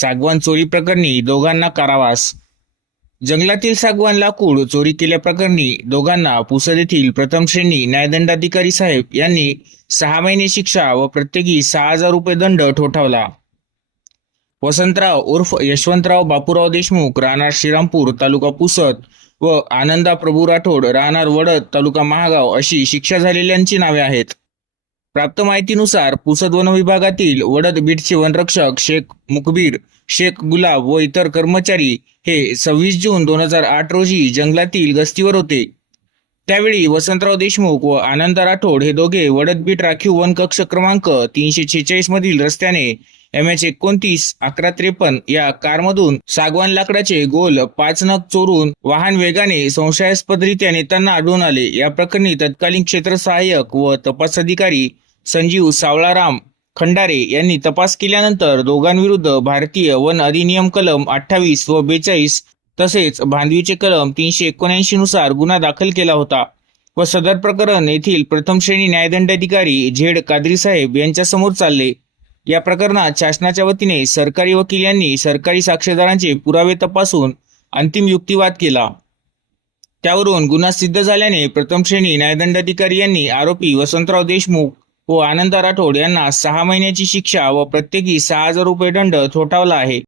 सागवान चोरी प्रकरणी दोघांना कारावास. जंगलातील सागवान लाकूड चोरी केल्याप्रकरणी दोघांना पुसद येथील प्रथम श्रेणी न्यायदंडाधिकारी साहेब यांनी सहा महिने शिक्षा व प्रत्येकी सहा हजार रुपये दंड ठोठावला. वसंतराव उर्फ यशवंतराव बापूराव देशमुख राहणार श्रीरामपूर तालुका पुसद व आनंदा प्रभू राठोड राहणार वडद तालुका महागाव अशी शिक्षा झालेल्यांची नावे आहेत. प्राप्त माहितीनुसार पुसद वन विभागातील वडद बीटचे वनरक्षक शेख मुकबीर शेख गुलाब व इतर कर्मचारी हे सव्वीस जून दोन हजार आठ रोजी जंगलातील गस्तीवर होते. त्यावेळी वसंतराव देशमुख व आनंद राठोड हे दोघे वडद बीट राखीव वन कक्ष क्रमांक तीनशे छेचाळीस मधील रस्त्याने एम एच एकोणतीस अकरा त्रेपन्न या कारमधून सागवान लाकडाचे गोल पाच नग चोरून वाहन वेगाने संशयास्पदरित्या नेताना आढळून आले. या प्रकरणी तत्कालीन क्षेत्र सहाय्यक व तपास अधिकारी संजीव सावळाराम खंडारे यांनी तपास केल्यानंतर दोघांविरुद्ध भारतीय वन अधिनियम कलम अठ्ठावीस व बेचाळीस तसेच भांदवीचे कलम तीनशे एकोणऐंशी नुसार गुन्हा दाखल केला होता व सदर प्रकरण येथील प्रथम श्रेणी न्यायदंडाधिकारी झेड कादरी साहेब यांच्या समोर चालले. या प्रकरणात शासनाच्या वतीने सरकारी वकील यांनी सरकारी साक्षीदारांचे पुरावे तपासून अंतिम युक्तिवाद केला. त्यावरून गुन्हा सिद्ध झाल्याने प्रथम श्रेणी न्यायदंडाधिकारी यांनी आरोपी वसंतराव देशमुख हो, व आनंद राठोड यांना सहा महिन्याची शिक्षा व प्रत्येकी सहा हजार रुपये दंड ठोठावला आहे.